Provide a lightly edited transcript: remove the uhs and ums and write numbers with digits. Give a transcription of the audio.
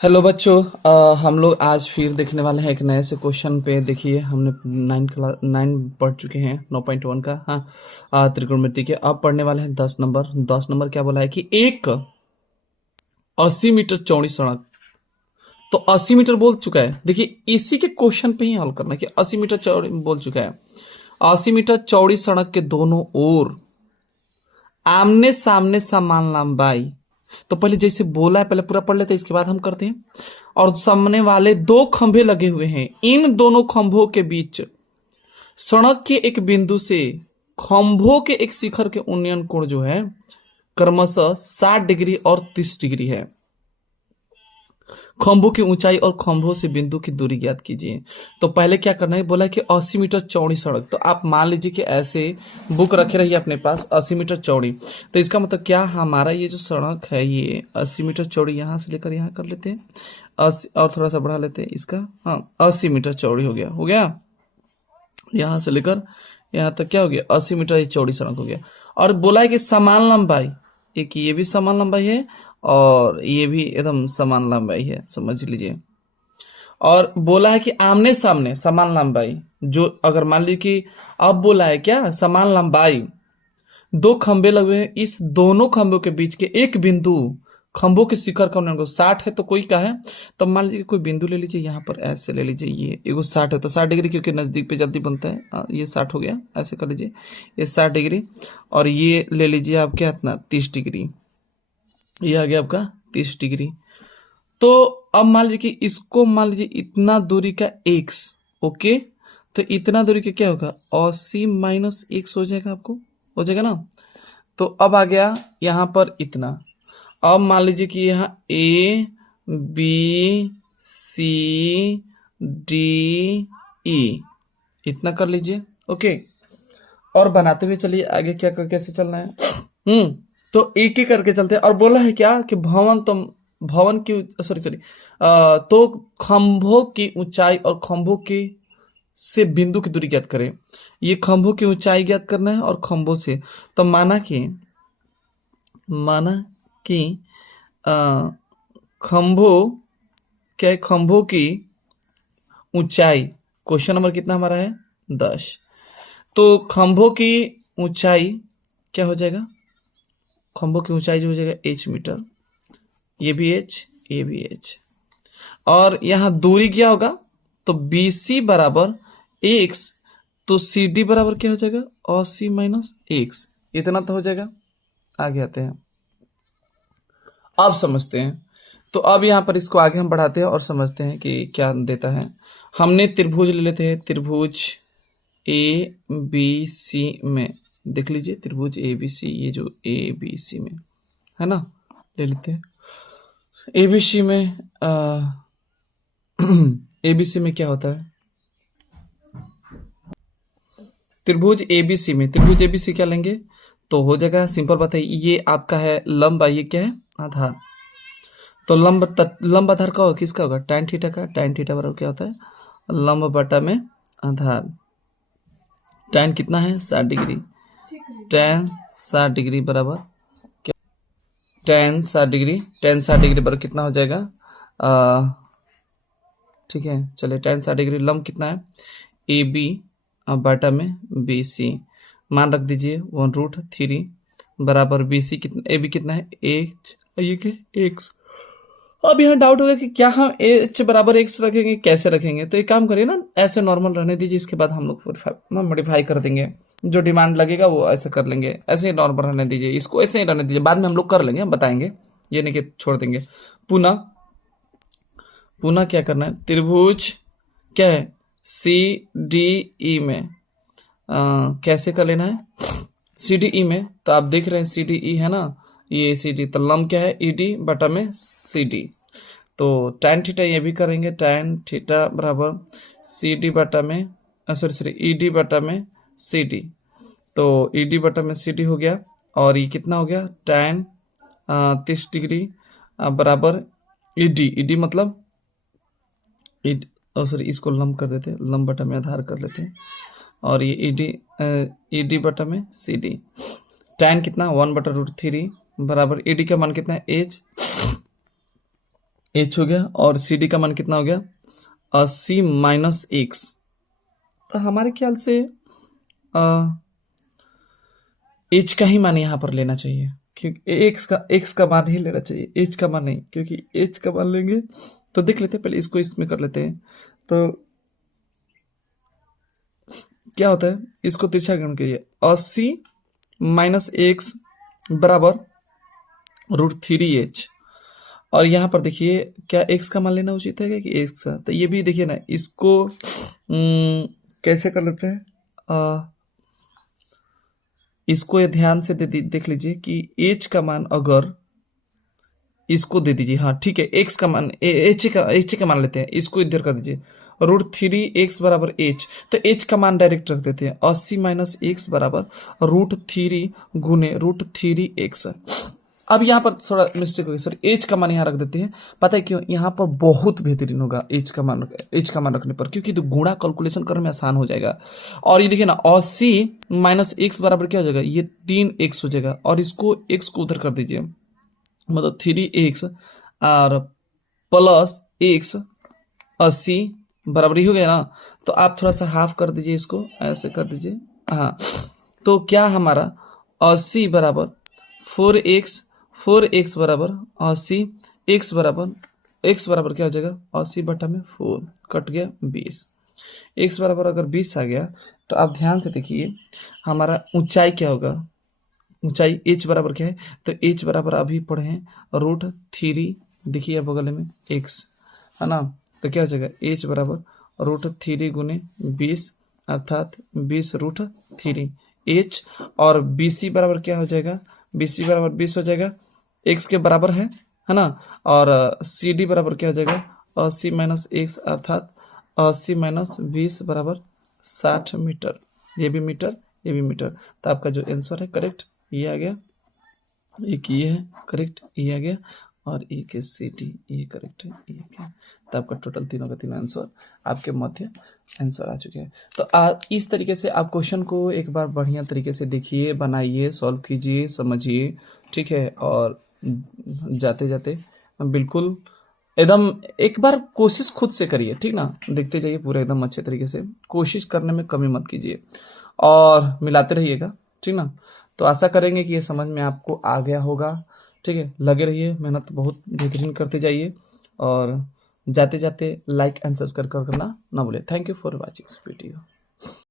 Hello बच्चों। हम लोग आज फिर देखने वाले हैं एक नए से क्वेश्चन पे। देखिए हमने 9 पढ़ चुके हैं 9.1 का। हाँ, त्रिकोणमिति के अब पढ़ने वाले हैं 10 नंबर। 10 नंबर क्या बोला है कि एक 80 मीटर चौड़ी सड़क। तो 80 मीटर बोल चुका है। देखिए इसी के क्वेश्चन पे ही हल करना है कि 80 मीटर चौड़ी बोल चुका है। 80 मीटर चौड़ी सड़क के दोनों ओर आमने सामने समान लंबाई। तो पहले जैसे बोला है पहले पूरा पढ़ लेते हैं, इसके बाद हम करते हैं। और सामने वाले दो खंभे लगे हुए हैं, इन दोनों खंभों के बीच सड़क के एक बिंदु से खंभों के एक शिखर के उन्नयन कोण जो है क्रमशः 60 डिग्री और 30 डिग्री है। खंभों की ऊंचाई और खंभों से बिंदु की दूरी ज्ञात कीजिए। तो पहले क्या करना है, बोला कि 80 मीटर चौड़ी सड़क। तो आप मान लीजिए कि ऐसे बुक रखे रहिए अपने पास 80 मीटर चौड़ी। तो इसका मतलब क्या, हमारा ये जो सड़क है ये 80 मीटर चौड़ी यहाँ से लेकर यहाँ कर लेते हैं 80 और थोड़ा सा बढ़ा लेते हैं इसका। हाँ, 80 मीटर चौड़ी हो गया यहाँ से लेकर यहाँ तक क्या हो गया 80 मीटर ये चौड़ी सड़क हो गया। और बोला है कि समान लंबाई, एक ये भी समान लंबाई है और ये भी एकदम समान लंबाई है, समझ लीजिए। और बोला है कि आमने सामने समान लंबाई, जो अगर मान लीजिए कि अब बोला है क्या समान लंबाई, दो खंभे लगे हुए हैं, इस दोनों खंभों के बीच के एक बिंदु खंभों के शिखर का उन्नयन 60 है। तो कोई का है, तो मान लीजिए कोई बिंदु ले लीजिए, यहाँ पर ऐसे ले लीजिए, ये एगो 60 है तो 60 डिग्री, क्योंकि नजदीक पे जल्दी बनता है। ये 60 हो गया, ऐसे कर लीजिए, ये 60 डिग्री। और ये ले लीजिए आप क्या इतना 30 डिग्री, ये आ गया आपका 30 डिग्री। तो अब मान लीजिए कि इसको मान लीजिए इतना दूरी का एक्स। ओके, तो इतना दूरी का क्या होगा 80 - 1 हो जाएगा, आपको हो जाएगा ना। तो अब आ गया यहाँ पर इतना। अब मान लीजिए कि यहाँ A B C D E इतना कर लीजिए। ओके, और बनाते हुए चलिए आगे क्या कैसे चलना है। हम्म तो एक ही करके चलते हैं। और बोला है क्या कि भवन की सॉरी सॉरी तो खंभों की ऊंचाई और खंभों की से बिंदु की दूरी ज्ञात करें। ये खंभों की ऊंचाई ज्ञात करना है और खंभों से। तो माना कि अ, खंभों क्या है, खंभों की ऊंचाई, क्वेश्चन नंबर कितना हमारा है 10। तो खंभों की ऊंचाई क्या हो जाएगा, खंभों की ऊंचाई जो हो जाएगा h मीटर, ये भी h, ये भी h। और यहाँ दूरी क्या होगा, तो BC बराबर x, तो CD बराबर क्या हो जाएगा 80 - 1, इतना तो हो जाएगा। आगे आते हैं, अब समझते हैं। तो अब यहाँ पर इसको आगे हम बढ़ाते हैं और समझते हैं कि क्या देता है। हमने त्रिभुज ले लेते हैं, त्रिभुज ABC में देख लीजिए, त्रिभुज ABC, ये जो ABC में है ना, ले लेते हैं। ABC में ABC में क्या होता है, त्रिभुज ABC क्या लेंगे, तो हो जाएगा सिंपल बात है, ये आपका है लंब, ये क्या है आधार। तो लंब आधार का होगा, किसका होगा tan थीटा का। tan थीटा बराबर क्या होता है, लंब बटा में आधार। tan कितना है 60 डिग्री, tan 60 डिग्री बराबर क्या, tan 60 डिग्री बराबर कितना हो जाएगा, ठीक है चलिए, tan 60 डिग्री लंब कितना है AB बटा में BC, मान रख दीजिए 1√3 बराबर BC कितना, AB कितना है H, ये क्या x। अब यहाँ डाउट होगा कि क्या हम H बराबर x रखेंगे, कैसे रखेंगे। तो एक काम करिए ना, ऐसे नॉर्मल रहने दीजिए, इसके बाद हम लोग मॉडिफाई कर देंगे, जो डिमांड लगेगा वो ऐसे कर लेंगे। ऐसे ही नॉर्मल रहने दीजिए, इसको ऐसे ही रहने दीजिए, बाद में हम लोग कर लेंगे, हम बताएंगे, ये नहीं कि छोड़ देंगे। पुनः पुनः क्या करना है, त्रिभुज क्या है CDE में कैसे कर लेना है CDE में। तो आप देख रहे हैं CDE है ना, ये CD, तो लंब क्या है ED बटा में CD। तो tan थीटा ये भी करेंगे, tan थीटा बराबर CD बटा में सॉरी सॉरी ED बटा में CD। तो ED बटा में CD हो गया, और ये कितना हो गया tan 30 डिग्री बराबर ED मतलब सॉरी इसको लंब कर देते हैं, लंब बटा में आधार कर लेते हैं। और ये ED बटा में CD, tan कितना 1/√3 बराबर ED का मान कितना है H, एच हो गया और सी डी का मान कितना हो गया 80 माइनस एक्स। तो हमारे ख्याल से एच का ही मान यहाँ पर लेना चाहिए, क्योंकि एक्स का मान ही लेना चाहिए, एच का मान नहीं, क्योंकि एच का मान लेंगे तो देख लेते हैं, पहले इसको इसमें कर लेते हैं। तो क्या होता है, इसको तिरछा गुण कीजिए, 80 माइनस एक्स बराबर √3h। और यहाँ पर देखिए क्या एक्स का मान लेना उचित है कि एक्स का, तो ये भी देखिए ना, इसको कैसे कर लेते हैं, इसको ये ध्यान से देख लीजिए कि एच का मान अगर इसको दे दीजिए, हाँ ठीक है, एक्स का मान एच का मान लेते हैं, इसको इधर कर दीजिए, √3x बराबर एच। तो एच का मान डायरेक्ट रख देते हैं, 80 माइनस एक्स बराबर √3 गुने √3x। अब यहाँ पर थोड़ा मिस्टेक हो गई सर, एच का मान यहाँ रख देते हैं, पता है क्यों, यहाँ पर बहुत बेहतरीन होगा एच का मान रखने पर, क्योंकि तो गुणा कैलकुलेशन करने में आसान हो जाएगा। और ये देखिए ना, 80 माइनस एक्स बराबर क्या हो जाएगा, ये 3x हो जाएगा, और इसको x को उधर कर दीजिए, मतलब 3x और प्लस एक्स 80 बराबरी हो गया ना। तो आप थोड़ा सा हाफ कर दीजिए, इसको ऐसे कर दीजिए, हाँ। तो क्या हमारा 80 बराबर 4x बराबर 80, एक्स बराबर क्या हो जाएगा, 80/4 कट गया 20। एक्स बराबर अगर 20 आ गया, तो आप ध्यान से देखिए हमारा ऊंचाई क्या होगा, ऊंचाई एच बराबर क्या है, तो एच बराबर अभी पढ़े हैं √3, देखिए बगल में एक्स है ना, तो क्या हो जाएगा एच बराबर √3 गुने 20, अर्थात 20√3 एच। और बी सी बराबर क्या हो जाएगा, बी सी बराबर 20 हो जाएगा, एक्स के बराबर है ना। और सी डी बराबर क्या हो जाएगा, 80 माइनस एक्स, अर्थात 80 माइनस 20 बराबर 60 मीटर। ये भी मीटर, ये भी मीटर। तो आपका जो आंसर है करेक्ट ये आ गया, एक ये है करेक्ट ये आ गया, और एक है सी डी ये करेक्ट है ये क्या। तो आपका टोटल तीनों का तीनों आंसर आपके मध्य आंसर आ चुके हैं। तो इस तरीके से आप क्वेश्चन को एक बार बढ़िया तरीके से देखिए, बनाइए, सॉल्व कीजिए, समझिए, ठीक है। और जाते जाते बिल्कुल एकदम एक बार कोशिश खुद से करिए, ठीक ना, देखते जाइए पूरा एकदम अच्छे तरीके से, कोशिश करने में कमी मत कीजिए और मिलाते रहिएगा, ठीक ना। तो आशा करेंगे कि ये समझ में आपको आ गया होगा, ठीक है। लगे रहिए, मेहनत बहुत बेहतरीन करते जाइए, और जाते जाते लाइक एंड सब्सक्राइब करना ना भूलें। Thank you for watching this video.